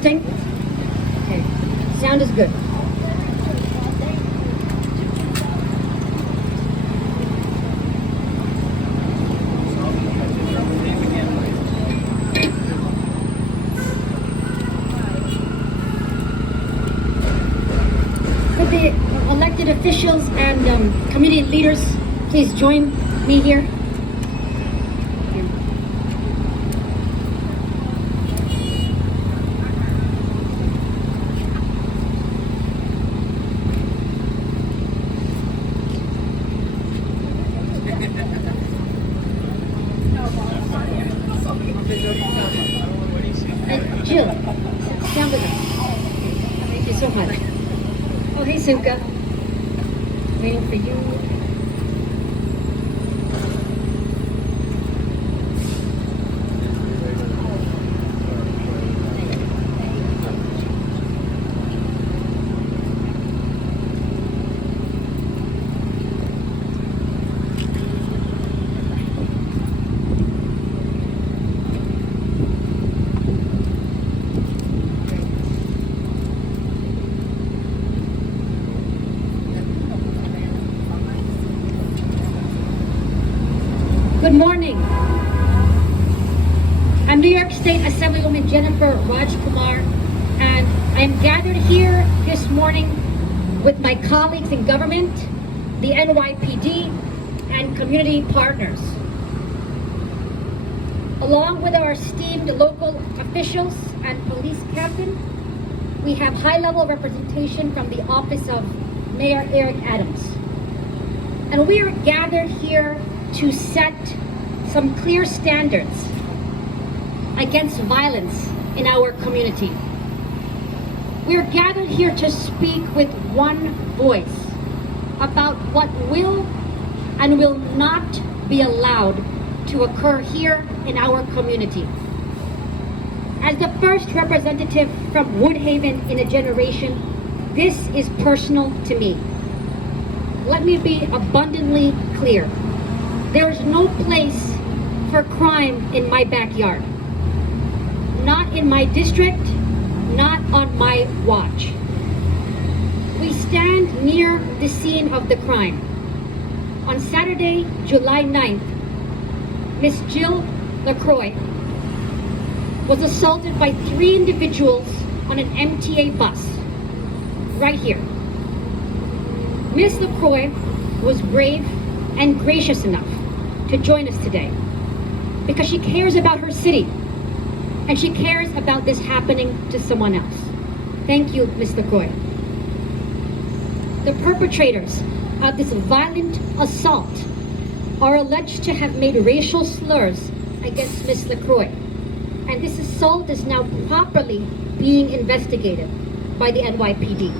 Thing? Okay, sound is good. Could the elected officials and community leaders please join me here? Jill, stand with us. Thank you so much. Oh, hey, Suka. Waiting for you. Good morning. I'm New York State Assemblywoman Jennifer Rajkumar, and I am gathered here this morning with my colleagues in government, the NYPD, and community partners. Along with our esteemed local officials and police captain, we have high-level representation from the office of Mayor Eric Adams. And we are gathered here to set some clear standards against violence in our community. We are gathered here to speak with one voice about what will and will not be allowed to occur here in our community. As the first representative from Woodhaven in a generation, this is personal to me. Let me be abundantly clear. There is no place for crime in my backyard. Not in my district, not on my watch. We stand near the scene of the crime. On Saturday, July 9th, Miss Jill LaCroix was assaulted by 3 individuals on an MTA bus, right here. Miss LaCroix was brave and gracious enough to join us today because she cares about her city and she cares about this happening to someone else. Thank you, Ms. LaCroix. The perpetrators of this violent assault are alleged to have made racial slurs against Ms. LaCroix, and this assault is now properly being investigated by the NYPD.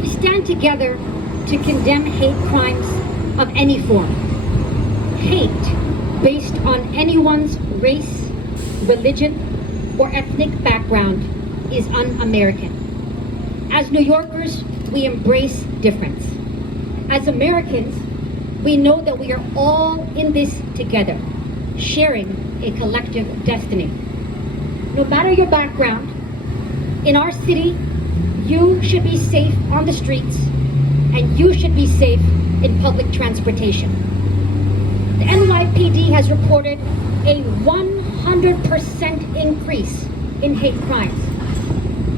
We stand together to condemn hate crimes of any form. Hate based on anyone's race, religion, or ethnic background is un-American. As New Yorkers, we embrace difference. As Americans, we know that we are all in this together, sharing a collective destiny. No matter your background, in our city, you should be safe on the streets and you should be safe in public transportation. The NYPD has reported a 100% increase in hate crimes.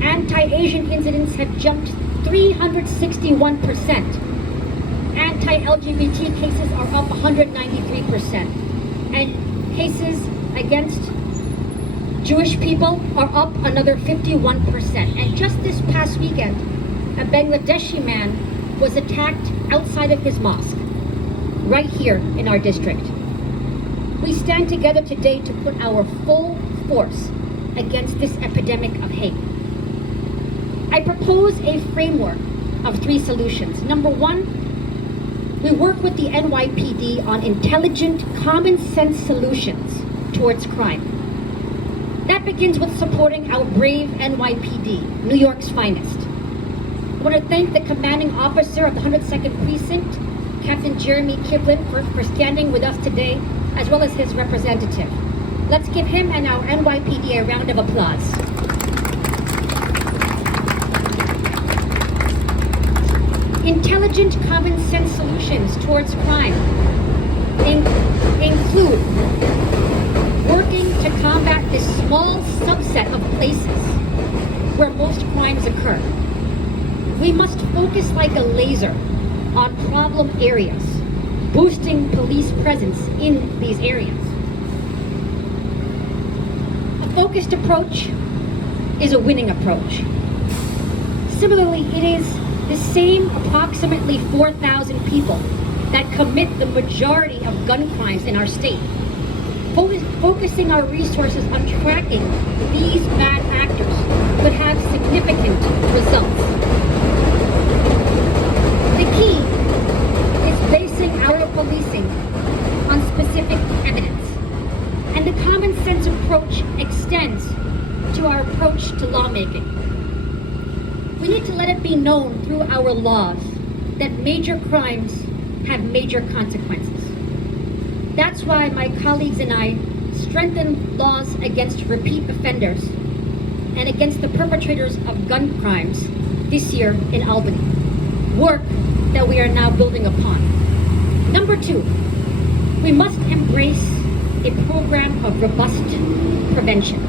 Anti-Asian incidents have jumped 361%. Anti-LGBT cases are up 193%. And cases against Jewish people are up another 51%. And just this past weekend, a Bangladeshi man was attacked outside of his mosque, right here in our district. We stand together today to put our full force against this epidemic of hate. I propose a framework of 3 solutions. Number 1, we work with the NYPD on intelligent, common sense solutions towards crime. That begins with supporting our brave NYPD, New York's finest. I want to thank the commanding officer of the 102nd Precinct, Captain Jeremy Kivlin, for standing with us today, as well as his representative. Let's give him and our NYPD a round of applause. Intelligent common sense solutions towards crime include working to combat this small subset of places where most crimes occur. We must focus like a laser on problem areas, boosting police presence in these areas. A focused approach is a winning approach. Similarly, it is the same approximately 4,000 people that commit the majority of gun crimes in our state. Focusing our resources on tracking these bad actors could have significant results. The key is basing our policing on specific evidence, and the common sense approach extends to our approach to lawmaking. We need to let it be known through our laws that major crimes have major consequences. That's why my colleagues and I strengthen laws against repeat offenders and against the perpetrators of gun crimes this year in Albany, work that we are now building upon. Number 2, we must embrace a program of robust prevention.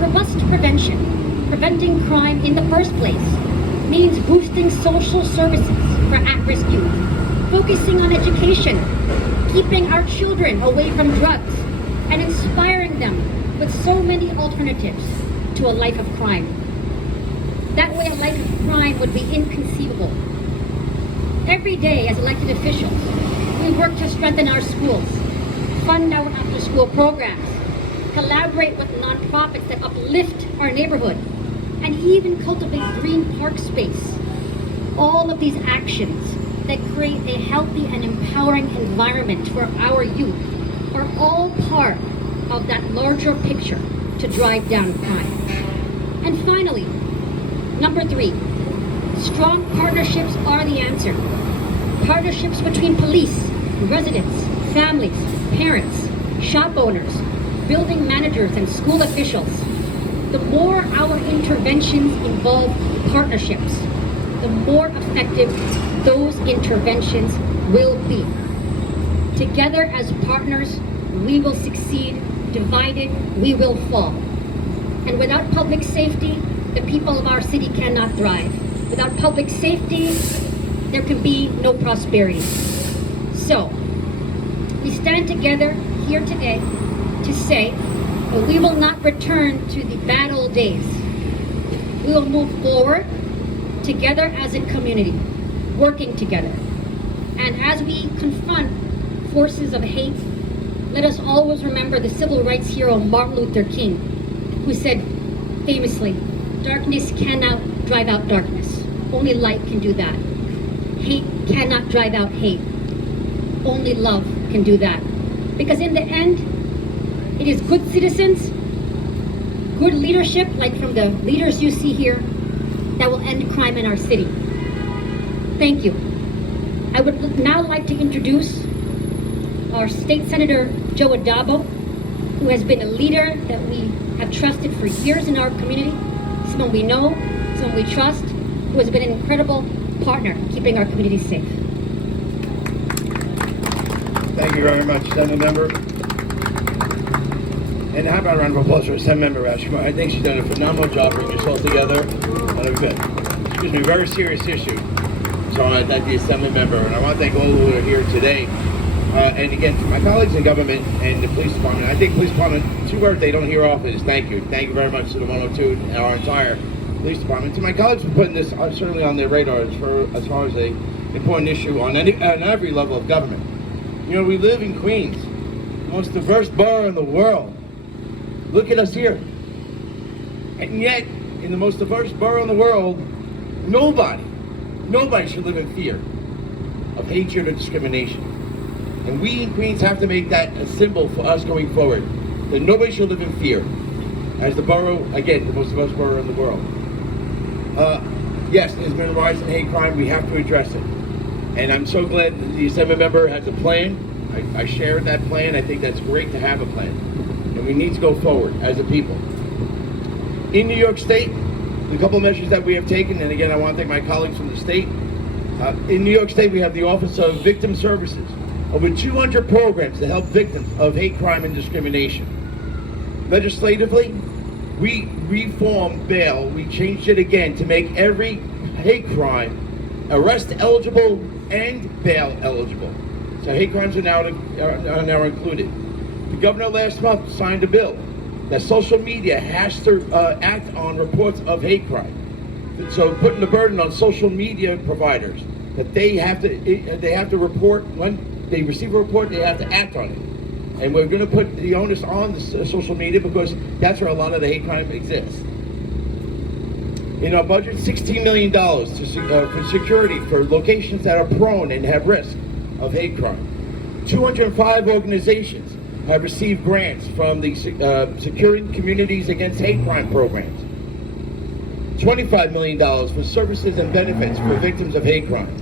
Robust prevention, preventing crime in the first place, means boosting social services for at-risk youth, focusing on education, keeping our children away from drugs, and inspiring them with so many alternatives to a life of crime. That way, a life of crime would be inconceivable. Every day, as elected officials, we work to strengthen our schools, fund our after-school programs, collaborate with nonprofits that uplift our neighborhood, and even cultivate green park space. All of these actions that create a healthy and empowering environment for our youth are all part of that larger picture to drive down crime. And finally, number 3, strong partnerships are the answer. Partnerships between police, residents, families, parents, shop owners, building managers, and school officials. The more our interventions involve partnerships, the more effective those interventions will be. Together as partners, we will succeed. Divided, we will fall. And without public safety, the people of our city cannot thrive. Without public safety, there can be no prosperity. So, we stand together here today to say that we will not return to the bad old days. We will move forward together as a community, working together. And as we confront forces of hate, let us always remember the civil rights hero Martin Luther King, who said famously, "Darkness cannot drive out darkness. Only light can do that. Hate cannot drive out hate. Only love can do that." Because in the end, it is good citizens, good leadership, like from the leaders you see here, that will end crime in our city. Thank you. I would now like to introduce our State Senator Joe Adabo, who has been a leader that we have trusted for years in our community, someone we know, someone we trust, who has been an incredible partner in keeping our community safe. Thank you very much, Senator Member. And how about a round of applause for Senator Member Rashkumar? I think she's done a phenomenal job bringing us all together on a very serious issue. So I want to thank the Assembly Member, and I want to thank all who are here today. And again, to my colleagues in government and the police department, I think police department, 2 words they don't hear often is thank you. Thank you very much to the 102 and our entire police department. To my colleagues for putting this certainly on their radar as far as an important issue on every level of government. You know, we live in Queens, the most diverse borough in the world. Look at us here. And yet, in the most diverse borough in the world, nobody should live in fear of hatred or discrimination. And we in Queens have to make that a symbol for us going forward, that nobody should live in fear. As the borough, again, the most diverse borough in the world. Yes, there's been a rise in hate crime. We have to address it. And I'm so glad the Assembly Member has a plan. I share that plan. I think that's great to have a plan. And We need to go forward as a people. In New York State, the couple of measures that we have taken, and again, I want to thank my colleagues from the state. In New York State, we have the Office of Victim Services, over 200 programs to help victims of hate crime and discrimination. Legislatively, we reformed bail. We changed it again to make every hate crime arrest eligible and bail eligible. So hate crimes are now included. The governor last month signed a bill that social media has to act on reports of hate crime. So putting the burden on social media providers that they have to report when they receive a report, they have to act on it. And we're going to put the onus on the social media because that's where a lot of the hate crime exists. In our budget, $16 million for security for locations that are prone and have risk of hate crime. 205 organizations have received grants from the Securing Communities Against Hate Crime programs. $25 million for services and benefits for victims of hate crime.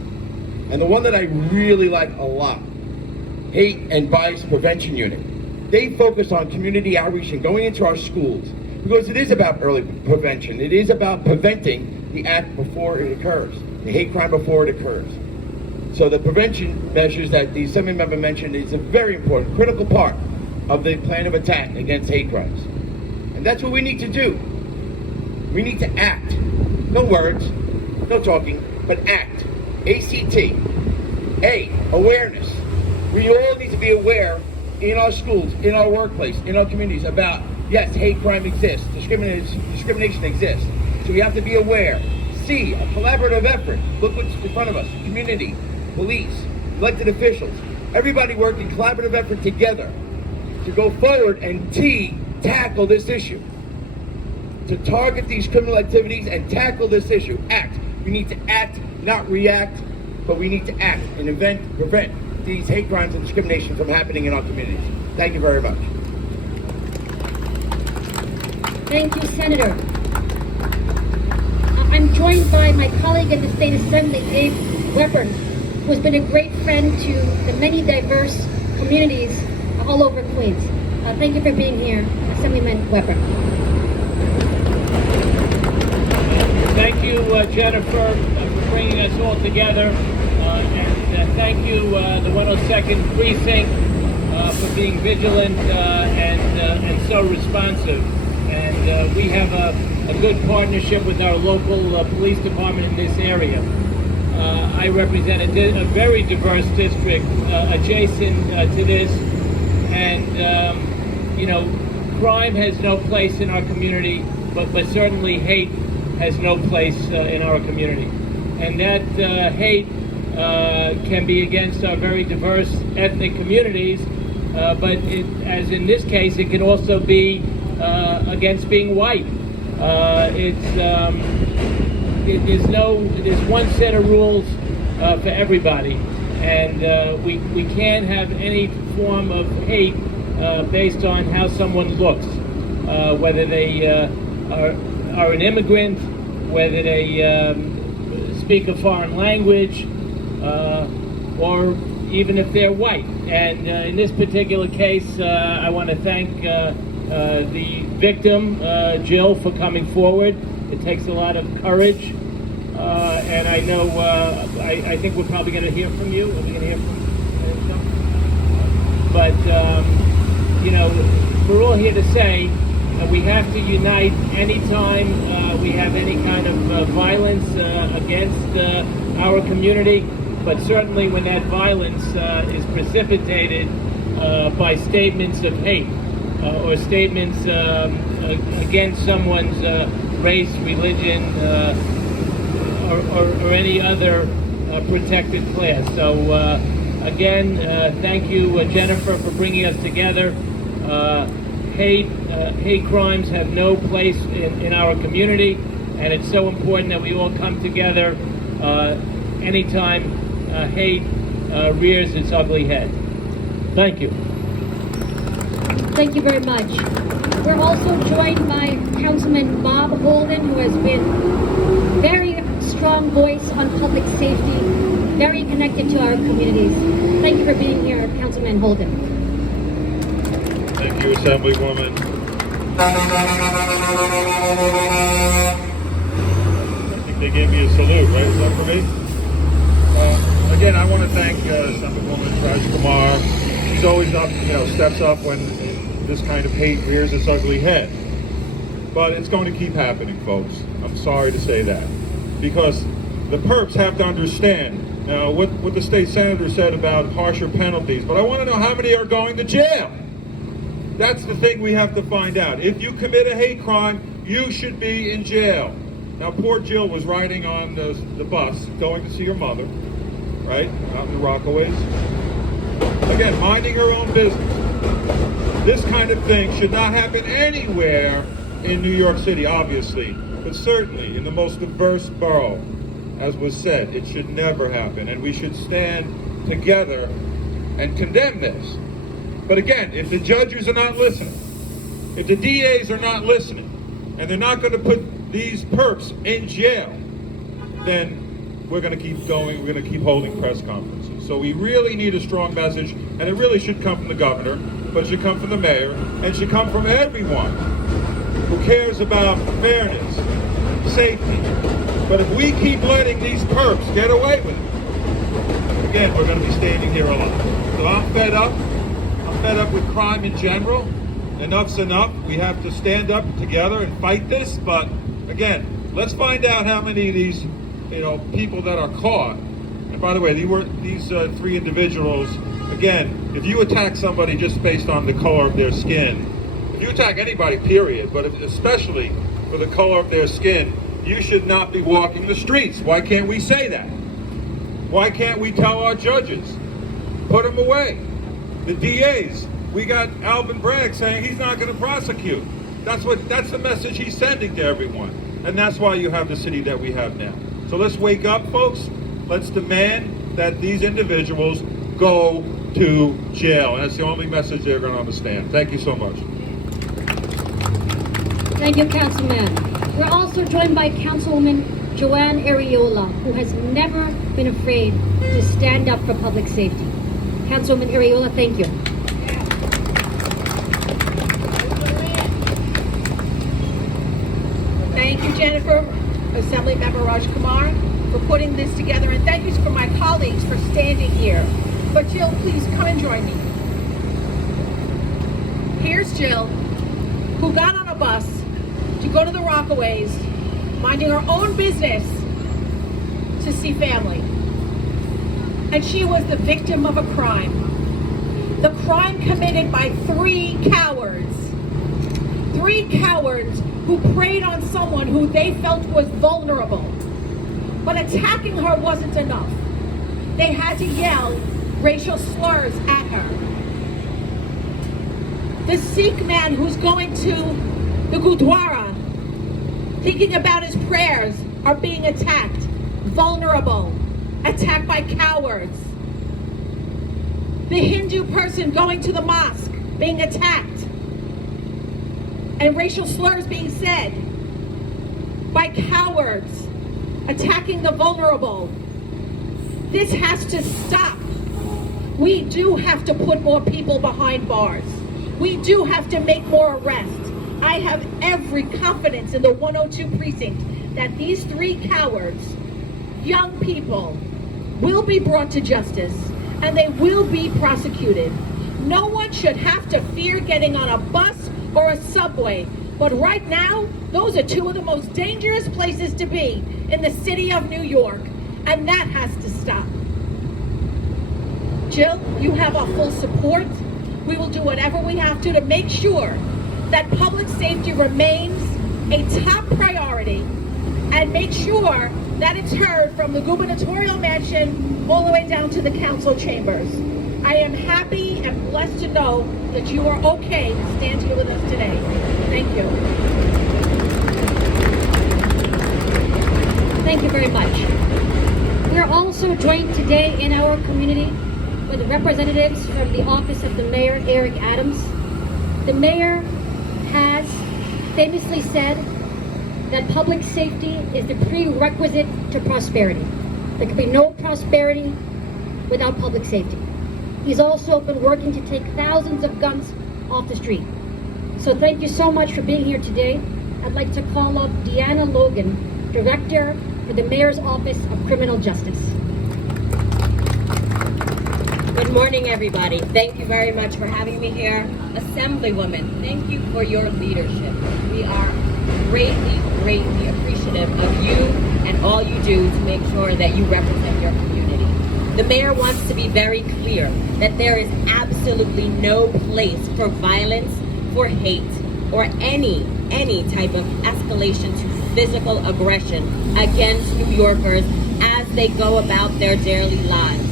And the one that I really like a lot, Hate and Bias Prevention Unit. They focus on community outreach and going into our schools because it is about early prevention. It is about preventing the act before it occurs, the hate crime before it occurs. So the prevention measures that the Assembly member mentioned is a very important, critical part of the plan of attack against hate crimes. And that's what we need to do. We need to act. No words, no talking, but act. ACT. A, awareness. We all need to be aware in our schools, in our workplace, in our communities about, yes, hate crime exists, discrimination exists. So we have to be aware. C, a collaborative effort. Look what's in front of us. Community, police, elected officials. Everybody working collaborative effort together to go forward. And T, tackle this issue. To target these criminal activities and tackle this issue. Act. We need to act, not react, but we need to act and prevent these hate crimes and discrimination from happening in our communities. Thank you very much. Thank you, Senator. I'm joined by my colleague in the State Assembly, Ave Woodhaven, who has been a great friend to the many diverse communities all over Queens. Thank you for being here, Assemblyman Woodhaven. Thank you, Jennifer, for bringing us all together. And thank you, the 102nd Precinct, for being vigilant and so responsive. And we have a good partnership with our local police department in this area. I represent a very diverse district adjacent to this. And, you know, crime has no place in our community, but certainly hate has no place in our community. And that hate can be against our very diverse ethnic communities, but as in this case, it can also be against being white. There's one set of rules for everybody, and we can't have any form of hate based on how someone looks, whether they are an immigrant, whether they speak a foreign language, or even if they're white. And in this particular case, I want to thank the victim, Jill, for coming forward. It takes a lot of courage, and I know, I think we're probably going to hear from you. Are we going to hear from you? But, you know, we're all here to say we have to unite anytime we have any kind of violence against our community, but certainly when that violence is precipitated by statements of hate or statements against someone's race, religion, or any other protected class. So again, thank you, Jennifer, for bringing us together. Hate crimes have no place in our community, and it's so important that we all come together anytime hate rears its ugly head. Thank you. Thank you very much. We're also joined by Councilman Bob Holden, who has been very strong voice on public safety, very connected to our communities. Thank you for being here, Councilman Holden. Thank you, Assemblywoman. I think they gave me a salute, right? Is that for me? Again, I want to thank Assemblywoman Raj Kumar. She's always up, steps up when this kind of hate rears its ugly head. But it's going to keep happening, folks. I'm sorry to say that. Because the perps have to understand now what the state senator said about harsher penalties, but I want to know how many are going to jail. That's the thing we have to find out. If you commit a hate crime, you should be in jail. Now, poor Jill was riding on the bus going to see her mother, right, out in the Rockaways. Again, minding her own business. This kind of thing should not happen anywhere in New York City, obviously, but certainly in the most diverse borough. As was said, it should never happen, and we should stand together and condemn this. But again, if the judges are not listening, if the DAs are not listening, and they're not going to put these perps in jail, then we're going to keep going, we're going to keep holding press conferences. So we really need a strong message, and it really should come from the governor, but it should come from the mayor, and it should come from everyone who cares about fairness, safety. But if we keep letting these perps get away with it, again, we're going to be standing here alone. So I'm fed up. I'm fed up with crime in general. Enough's enough. We have to stand up together and fight this. But again, let's find out how many of these, people that are caught. And by the way, these three individuals. Again, if you attack somebody just based on the color of their skin, if you attack anybody, period, but especially for the color of their skin, you should not be walking the streets. Why can't we say that? Why can't we tell our judges, put them away? The DAs, we got Alvin Bragg saying he's not going to prosecute. That's the message he's sending to everyone. And that's why you have the city that we have now. So let's wake up, folks. Let's demand that these individuals go to jail. And that's the only message they're going to understand. Thank you so much. Thank you, Councilman. We're also joined by Councilwoman Joanne Ariola, who has never been afraid to stand up for public safety. Councilwoman Ariola, thank you. Thank you, Jennifer, Assemblymember Raj Kumar, for putting this together, and thank you for my colleagues for standing here. But Jill, please come and join me. Here's Jill, who got on a bus to go to the Rockaways, minding her own business, to see family. And she was the victim of a crime. The crime committed by three cowards. Three cowards who preyed on someone who they felt was vulnerable. But attacking her wasn't enough. They had to yell racial slurs at her. The Sikh man who's going to the Gurdwara, thinking about his prayers, are being attacked, vulnerable, attacked by cowards. The Hindu person going to the mosque, being attacked, and racial slurs being said by cowards, attacking the vulnerable. This has to stop. We do have to put more people behind bars. We do have to make more arrests. I have every confidence in the 102 precinct that these three cowards, young people, will be brought to justice and they will be prosecuted. No one should have to fear getting on a bus or a subway, but right now, those are two of the most dangerous places to be in the city of New York, and that has to stop. Jill, you have our full support. We will do whatever we have to make sure that public safety remains a top priority and make sure that it's heard from the gubernatorial mansion all the way down to the council chambers. I am happy and blessed to know that you are okay to stand here with us today. Thank you. Thank you very much. We are also joined today in our community with representatives from the office of the Mayor, Eric Adams. The Mayor has famously said that public safety is the prerequisite to prosperity. There can be no prosperity without public safety. He's also been working to take thousands of guns off the street. So thank you so much for being here today. I'd like to call up Deanna Logan, Director for the Mayor's Office of Criminal Justice. Good morning, everybody. Thank you very much for having me here. Assemblywoman, thank you for your leadership. We are greatly, greatly appreciative of you and all you do to make sure that you represent your community. The mayor wants to be very clear that there is absolutely no place for violence, for hate, or any type of escalation to physical aggression against New Yorkers as they go about their daily lives.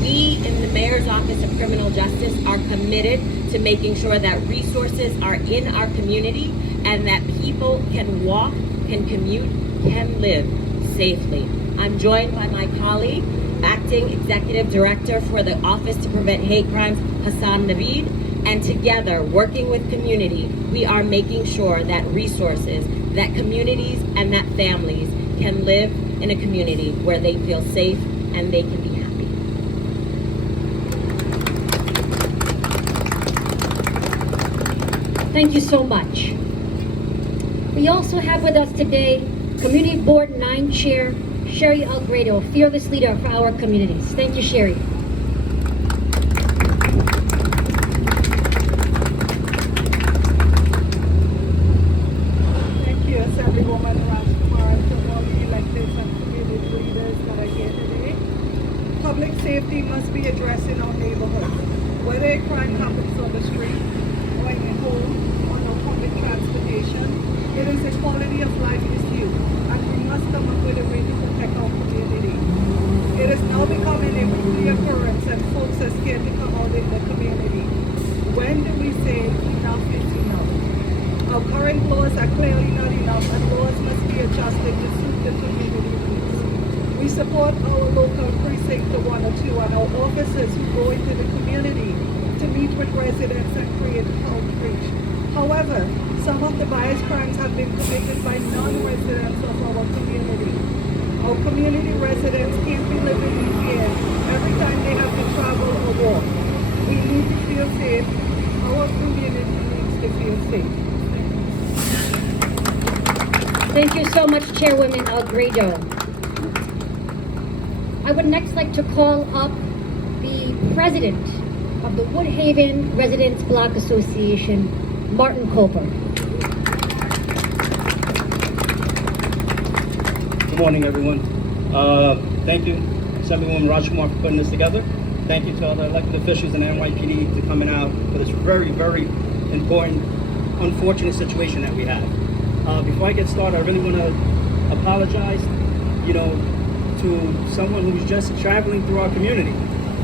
We in the Mayor's Office of Criminal Justice are committed to making sure that resources are in our community and that people can walk, can commute, can live safely. I'm joined by my colleague, Acting Executive Director for the Office to Prevent Hate Crimes, Hassan Naveed, and together, working with community, we are making sure that resources, that communities and that families can live in a community where they feel safe and they can be happy. Thank you so much. We also have with us today Community Board 9 Chair Sherry Algrado, fearless leader for our communities. Thank you, Sherry. Thank you, Assemblywoman Rajkumar, to all the electeds and community leaders that are here today. Public safety must be addressed in our neighborhoods. Whether a crime happens on the street, or in a home, or on public transportation, it is a quality of life issue, and we must come up with a way to protect our community. It is now becoming a weekly occurrence, and folks are scared to come out in the community. When do we say enough is enough? Our current laws are clearly not enough, and laws must be adjusted to suit the community needs. We support our local precinct, the 102, and our officers who go into the community to meet with residents and create outreach. However, some of the bias crimes have been committed by non-residents of our community. Our community residents can't be living in fear every time they have to travel or walk. We need to feel safe. Our community needs to feel safe. Thank you so much, Chairwoman Algrado. I would next like to call up the President of the Woodhaven Residents Block Association, Martin Colbert. Good morning, everyone. Thank you, Assemblywoman Rajkumar, for putting this together. Thank you to all the elected officials and NYPD for coming out for this very, very important, unfortunate situation that we have. Before I get started, I really want to apologize, to someone who's just traveling through our community.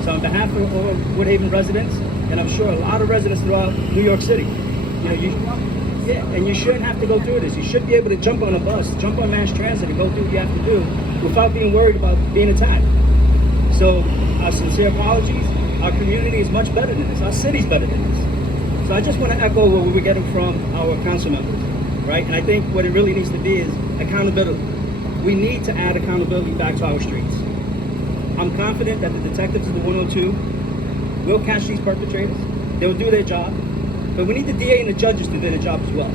So on behalf of all Woodhaven residents, and I'm sure a lot of residents throughout New York City, and you shouldn't have to go through this. You should be able to jump on a bus, jump on mass transit, and go through what you have to do without being worried about being attacked. So our sincere apologies. Our community is much better than this. Our city's better than this. So I just want to echo what we were getting from our council members, right? And I think what it really needs to be is accountability. We need to add accountability back to our streets. I'm confident that the detectives of the 102 will catch these perpetrators. They'll do their job. But we need the DA and the judges to do their job as well.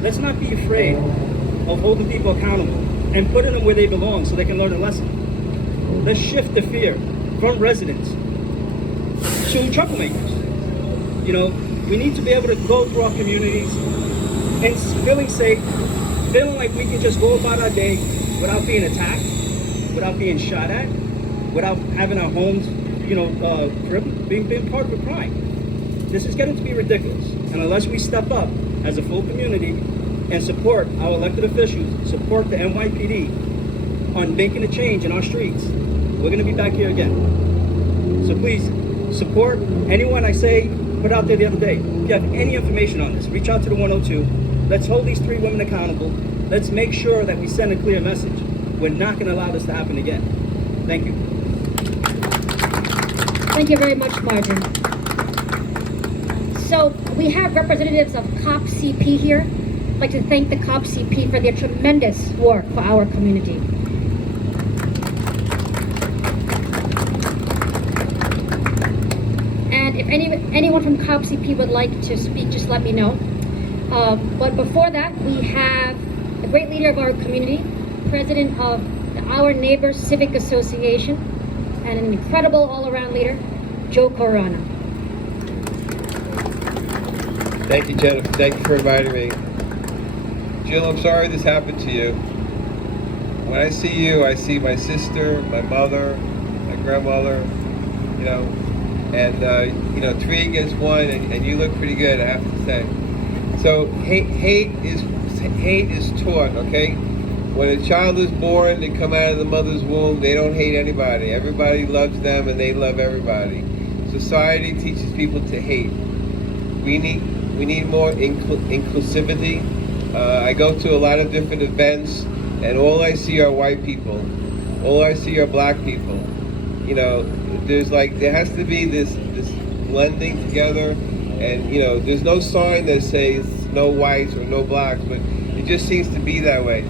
Let's not be afraid of holding people accountable and putting them where they belong so they can learn a lesson. Let's shift the fear from residents to troublemakers. We need to be able to go through our communities and feeling safe, feeling like we can just go about our day without being attacked, without being shot at, without having our homes, being part of a crime. This is getting to be ridiculous. And unless we step up as a full community and support our elected officials, support the NYPD on making a change in our streets, we're gonna be back here again. So please, support anyone I put out there the other day. If you have any information on this, reach out to the 102. Let's hold these 3 women accountable. Let's make sure that we send a clear message. We're not gonna allow this to happen again. Thank you. Thank you very much, Martin. So we have representatives of COP CP here. I'd like to thank the COP CP for their tremendous work for our community. And if anyone from COP CP would like to speak, just let me know. But before that, we have a great leader of our community, president of Our Neighbors Civic Association, and an incredible all-around leader, Joe Corona. Thank you, Jennifer. Thank you for inviting me. Jill, I'm sorry this happened to you. When I see you, I see my sister, my mother, my grandmother, you know, and 3 against 1, and you look pretty good, I have to say. So hate is taught, okay? When a child is born, they come out of the mother's womb, they don't hate anybody. Everybody loves them and they love everybody. Society teaches people to hate. We need more inclusivity. I go to a lot of different events and all I see are white people. All I see are black people. You know, there has to be this blending together, and there's no sign that says no whites or no blacks, but it just seems to be that way.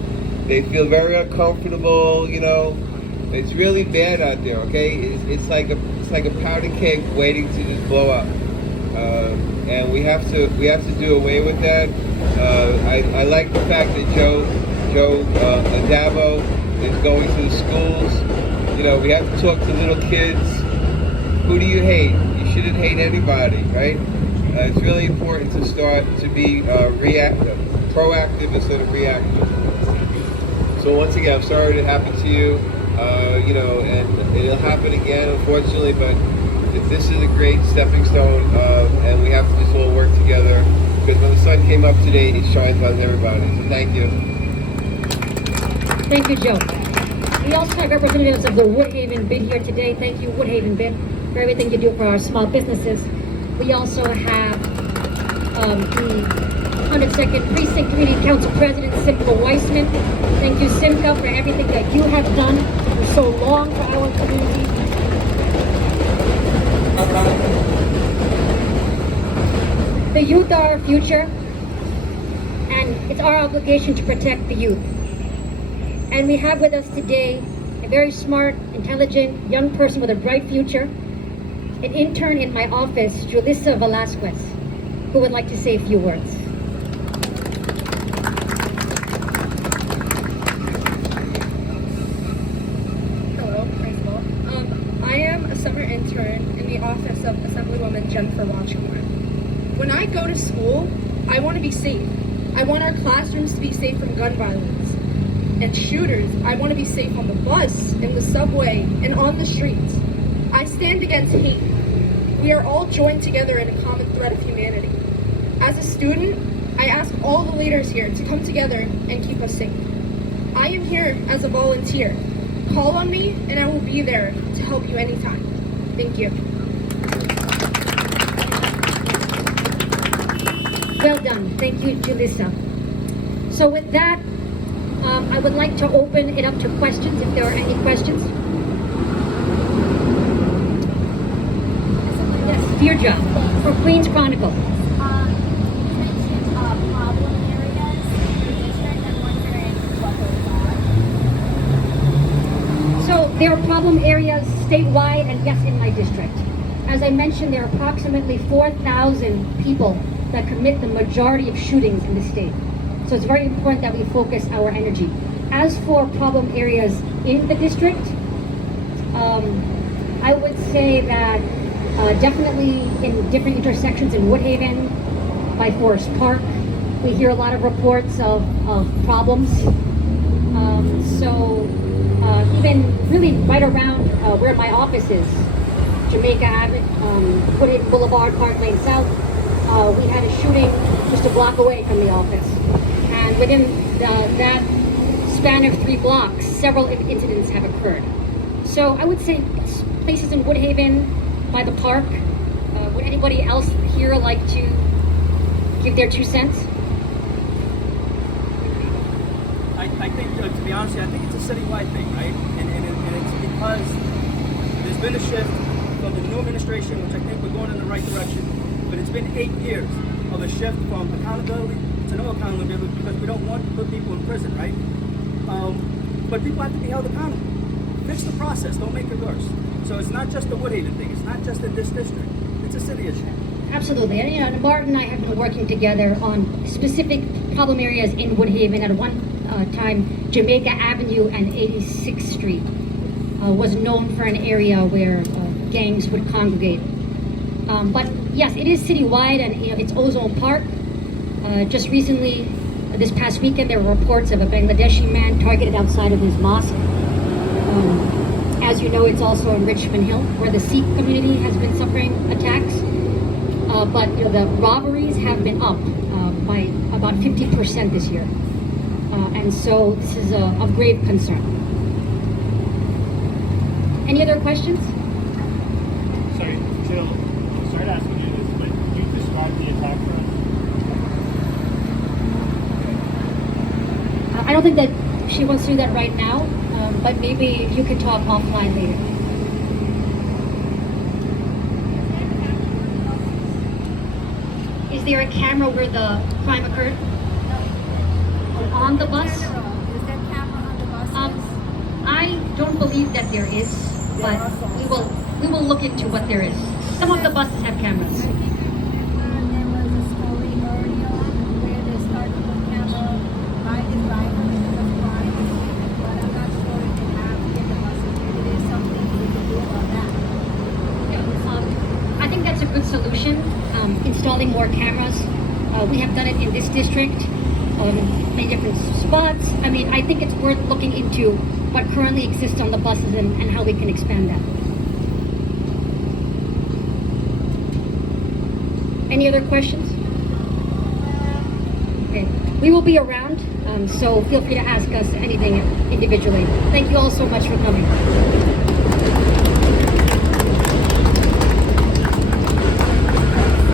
They feel very uncomfortable, It's really bad out there, okay? It's like a powder keg waiting to just blow up. And we have to do away with that. I like the fact that Joe Adavo is going to the schools. We have to talk to little kids. Who do you hate? You shouldn't hate anybody, right? It's really important to start to be proactive instead of reactive. So once again, I'm sorry it happened to you, and it'll happen again, unfortunately, but this is a great stepping stone, and we have to just all work together, because when the sun came up today, it shines on everybody. So thank you. Thank you, Joe. We also have representatives of the Woodhaven bid here today. Thank you, Woodhaven bid, for everything you do for our small businesses. We also have the 102nd Precinct Community Council President, Simca Weissman. Thank you, Simca, for everything that you have done for so long for our community. The youth are our future, and it's our obligation to protect the youth. And we have with us today a very smart, intelligent, young person with a bright future, an intern in my office, Julissa Velasquez, who would like to say a few words. Hello, praise the Lord. I am a summer intern in the office of Assemblywoman Jennifer Watchmore. When I go to school, I want to be safe. I want our classrooms to be safe from gun violence and shooters. I want to be safe on the bus, in the subway, and on the streets. I stand against hate. We are all joined together in a common thread of humanity. As a student, I ask all the leaders here to come together and keep us safe. I am here as a volunteer. Call on me and I will be there to help you anytime. Thank you. Well done. Thank you, Julissa. So with that, I would like to open it up to questions, if there are any questions. Yes, dear John, for Queens Chronicle. So there are problem areas statewide and yes, in my district. As I mentioned, there are approximately 4,000 people that commit the majority of shootings in the state. So it's very important that we focus our energy. As for problem areas in the district, I would say that definitely in different intersections in Woodhaven, by Forest Park, we hear a lot of reports of problems. Even really right around where my office is, Jamaica Ave, Woodhaven Boulevard, Park Lane South, we had a shooting just a block away from the office. And within that span of 3 blocks, several incidents have occurred. So I would say places in Woodhaven, by the park. Would anybody else here like to give their 2 cents? I think, to be honest, I think it's a citywide thing, right? And it's because there's been a shift from the new administration, which I think we're going in the right direction, but it's been 8 years of a shift from accountability to no accountability because we don't want to put people in prison, right? But people have to be held accountable. Fix the process, don't make it worse. So it's not just the Woodhaven thing, it's not just in this district. It's a city issue. Absolutely. And, you know, Bart and I have been working together on specific problem areas in Woodhaven. At one time, Jamaica Avenue and 86th Street was known for an area where gangs would congregate. But yes, it is citywide, and you know, it's Ozone Park. Just recently, this past weekend, there were reports of a Bangladeshi man targeted outside of his mosque. As you know, it's also in Richmond Hill, where the Sikh community has been suffering attacks. But you know, the robberies have been up by about 50% this year. And so this is of grave concern. Any other questions? Sorry, Jill, sorry to ask you this, but could you describe the attack for us? I don't think that she wants to do that right now, but maybe you could talk offline later. Is there a camera where the crime occurred? On the bus? Is there camera on the buses? I don't believe that there is, but we will look into what there is. Some of the buses have cameras. I think I remember there was a story earlier on where they started to put camera by the driver because of crime, but I'm not sure if they have in the buses. Maybe there's something we can do about that. I think that's a good solution, installing more cameras. We have done it in this district, many different spots. I mean, I think it's worth looking into what currently exists on the buses and how we can expand that. Any other questions? Okay, we will be around, so feel free to ask us anything individually. Thank you all so much for coming.